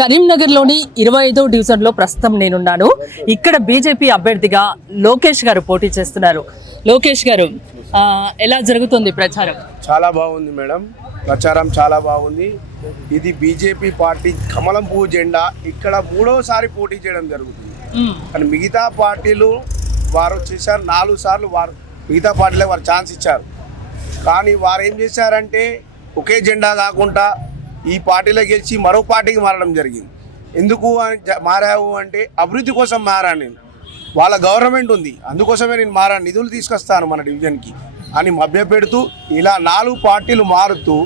కరీంనగర్లోని 25వ డివిజన్లో ప్రస్తుతం నేనున్నాను. ఇక్కడ బీజేపీ అభ్యర్థిగా లోకేష్ గారు పోటీ చేస్తున్నారు. లోకేష్ గారు, ఎలా జరుగుతుంది ప్రచారం? చాలా బాగుంది మేడం, ప్రచారం చాలా బాగుంది. ఇది బీజేపీ పార్టీ కమలం పువ్వు జెండా ఇక్కడ మూడోసారి పోటీ చేయడం జరుగుతుంది. కానీ మిగతా పార్టీలు వారు చేశారు 4 సార్లు, వారు మిగతా పార్టీలకు వారు ఛాన్స్ ఇచ్చారు. కానీ వారు ఏం చేశారంటే ఒకే జెండా కాకుండా ఈ పార్టీలో గెలిచి మరో పార్టీకి మారడం జరిగింది. ఎందుకు మారావు అంటే అభివృద్ధి కోసం మారాను నేను, వాళ్ళ గవర్నమెంట్ ఉంది అందుకోసమే నేను మారాను, నిధులు తీసుకొస్తాను మన డివిజన్కి అని మభ్యపెడుతూ ఇలా 4 పార్టీలు మారుతూ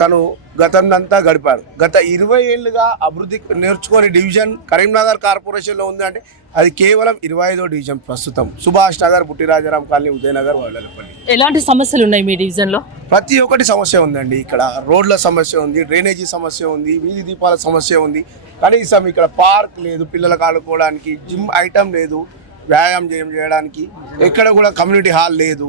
తను గతంతా గడిపాడు. గత 20 ఏళ్ళుగా అభివృద్ధి నేర్చుకొని డివిజన్ కరీంనగర్ కార్పొరేషన్లో ఉంది అంటే అది కేవలం 25వ డివిజన్. ప్రస్తుతం సుభాష్ నగర్, బుట్టిరాజారాం కాలనీ, ఉదయనగర్, వడలపల్లి. ఎలాంటి సమస్యలు ఉన్నాయి మీ డివిజన్లో? ప్రతి ఒక్కటి సమస్య ఉందండి. ఇక్కడ రోడ్ల సమస్య ఉంది, డ్రైనేజీ సమస్య ఉంది, వీధి దీపాల సమస్య ఉంది. కనీసం ఇక్కడ పార్క్ లేదు, పిల్లలకు ఆడుకోవడానికి జిమ్ ఐటమ్ లేదు, వ్యాయామం చేయడానికి ఎక్కడ కూడా కమ్యూనిటీ హాల్ లేదు.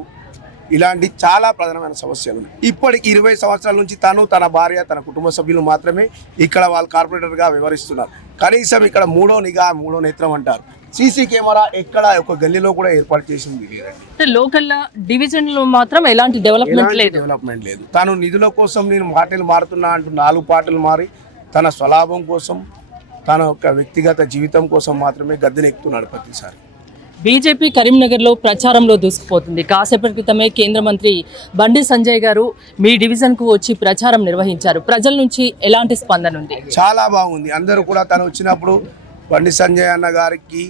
ఇలాంటి చాలా ప్రధానమైన సమస్యలు ఉన్నాయి. ఇప్పటికి 20 సంవత్సరాల నుంచి తను, తన భార్య, తన కుటుంబ సభ్యులు మాత్రమే ఇక్కడ వాళ్ళు కార్పొరేటర్గా వ్యవహరిస్తున్నారు. కనీసం ఇక్కడ మూడో నిఘా, మూడో నేత్రం అంటారు. సీసీ కెమెరా ఎక్కడ ఒక గల్లీలో కూడా ఏర్పాటు చేసింది లేదండి. లోకల్ డివిజన్ లో మాత్రం ఎలాంటి డెవలప్మెంట్ లేదు. తను నిధుల కోసం నేను పార్టీలు మారుతున్నా అంటూ 4 పార్టీలు మారి తన స్వలాభం కోసం, తన యొక్క వ్యక్తిగత జీవితం కోసం మాత్రమే గద్దెనెక్కుతున్నాడు ప్రతిసారి. బీజేపీ కరీంనగర్లో ప్రచారంలో దూసుకుపోతుంది. కాసేపటి క్రితమే కేంద్ర మంత్రి బండి సంజయ్ గారు మీ డివిజన్కు వచ్చి ప్రచారం నిర్వహించారు. ప్రజల నుంచి ఎలాంటి స్పందన ఉంది? చాలా బాగుంది. అందరూ కూడా తను వచ్చినప్పుడు బండి సంజయ్ అన్న గారికి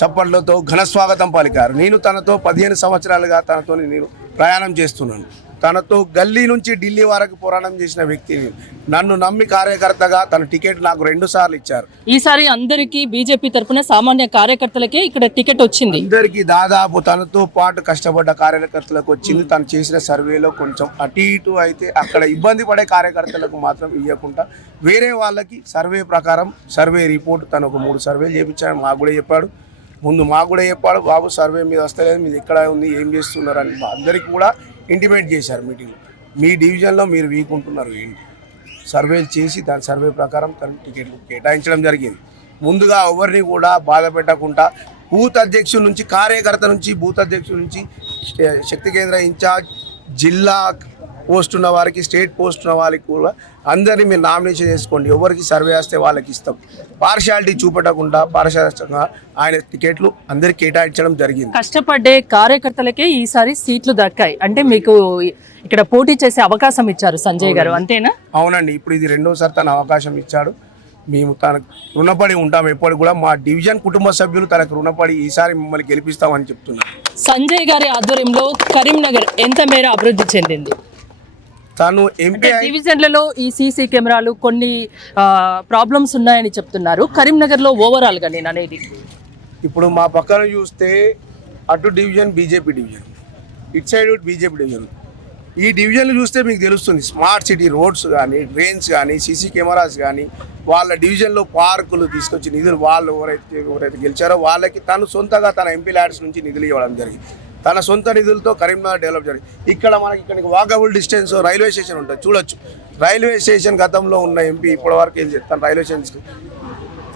చప్పట్లతో ఘన స్వాగతం పలికారు. నేను తనతో 15 సంవత్సరాలుగా తనతో నేను ప్రయాణం చేస్తున్నాను. తనతో గల్లీ నుంచి ఢిల్లీ వరకు పోరాటం చేసిన వ్యక్తిని, నన్ను నమ్మి కార్యకర్తగా తన టికెట్ నాకు 2 సార్లు ఇచ్చారు. ఈసారి అందరికీ బీజేపీ తరఫున సామాన్య కార్యకర్తలకే ఇక్కడ టికెట్ వచ్చింది. అందరికీ దాదాపు తనతో పాటు కష్టపడ్డ కార్యకర్తలకు వచ్చింది. తను చేసిన సర్వేలో కొంచెం అటు ఇటు అయితే అక్కడ ఇబ్బంది పడే కార్యకర్తలకు మాత్రం ఇవ్వకుండా వేరే వాళ్ళకి సర్వే ప్రకారం సర్వే రిపోర్ట్ తను ఒక 3 సర్వేలు చేయించాడు. మాకు కూడా చెప్పాడు, బాబు సర్వే మీద వస్తలేదు, మీది ఎక్కడ ఉంది, ఏం చేస్తున్నారు అని అందరికీ కూడా ఇంటిమేట్ చేశారు మీటింగ్. మీ డివిజన్లో మీరు వీకుంటున్నారు ఏంటి, సర్వేలు చేసి దాని సర్వే ప్రకారం తన టికెట్లు కేటాయించడం జరిగింది. ముందుగా ఎవరిని కూడా బాధ పెట్టకుండా బూత్ అధ్యక్షుడి నుంచి, కార్యకర్త నుంచి, బూత్ అధ్యక్షుడి నుంచి, శక్తి కేంద్ర ఇన్ఛార్జ్, జిల్లా పోస్ట్ ఉన్న వారికి, స్టేట్ పోస్ట్ ఉన్న వారికి కూడా అందరినీ మీరు నామినేషన్ చేసుకోండి, ఎవరికి సర్వే వస్తే వాళ్ళకి ఇస్తాం. పార్షియాలిటీ చూపెట్టకుండా పారదర్శకంగా ఆయన టికెట్లు అందరికి కేటాయించడం జరిగింది. కష్టపడ్డే కార్యకర్తలకే ఈసారి సీట్లు దక్కాయి అంటే మీకు ఇక్కడ పోటీ చేసే అవకాశం ఇచ్చారు సంజయ్ గారు, అంతేనా? అవునండి, ఇప్పుడు ఇది 2వసారి తన అవకాశం ఇచ్చాడు. మేము తనకు రుణపడి ఉంటాం ఎప్పుడు కూడా. మా డివిజన్ కుటుంబ సభ్యులు తనకు రుణపడి ఈసారి మిమ్మల్ని గెలిపిస్తామని చెప్తున్నారు. సంజయ్ గారి ఆధ్వర్యంలో కరీంనగర్ ఎంత మేర అభివృద్ధి చెందింది? తను ఎంపీ డివిజన్లలో ఈ సీసీ కెమెరాలు కొన్ని ప్రాబ్లమ్స్ ఉన్నాయని చెప్తున్నారు. కరీంనగర్లో ఓవరాల్ గా నేను అనేది, ఇప్పుడు మా పక్కన చూస్తే అటు డివిజన్ బీజేపీ డివిజన్, ఇటు సైడ్ బీజేపీ డివిజన్. ఈ డివిజన్లు చూస్తే మీకు తెలుస్తుంది స్మార్ట్ సిటీ రోడ్స్ కానీ, డ్రైన్స్ కానీ, సీసీ కెమెరాస్ కానీ, వాళ్ళ డివిజన్లో పార్కులు తీసుకొచ్చి నిధులు వాళ్ళు ఎవరైతే గెలిచారో వాళ్ళకి తను సొంతగా తన ఎంపీ ల్యాడ్స్ నుంచి నిధులు ఇవ్వడం జరిగింది. తన సొంత నిధులతో కరీంనగర్ డెవలప్ జరిగింది. ఇక్కడ మనకి ఇక్కడికి వాకబుల్ డిస్టెన్స్ రైల్వే స్టేషన్ ఉంటుంది, చూడొచ్చు. రైల్వే స్టేషన్ గతంలో ఉన్న ఎంపీ ఇప్పటివరకు ఏం చేస్తాను, రైల్వే స్టేషన్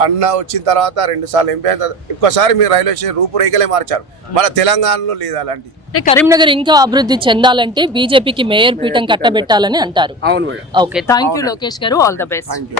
అన్న వచ్చిన తర్వాత 2 సార్లు ఎంపీ అయిన తర్వాత ఒక్కసారి మీరు రైల్వే స్టేషన్ రూపురేఖలే మార్చారు. మన తెలంగాణలో లేదు అలాంటి. కరీంనగర్ ఇంకా అభివృద్ధి చెందాలంటే బీజేపీకి మేయర్ పీఠం కట్టబెట్టాలని అంటారు. అవును madam. Okay, thank you Lokesh గారు, all the best. Thank you.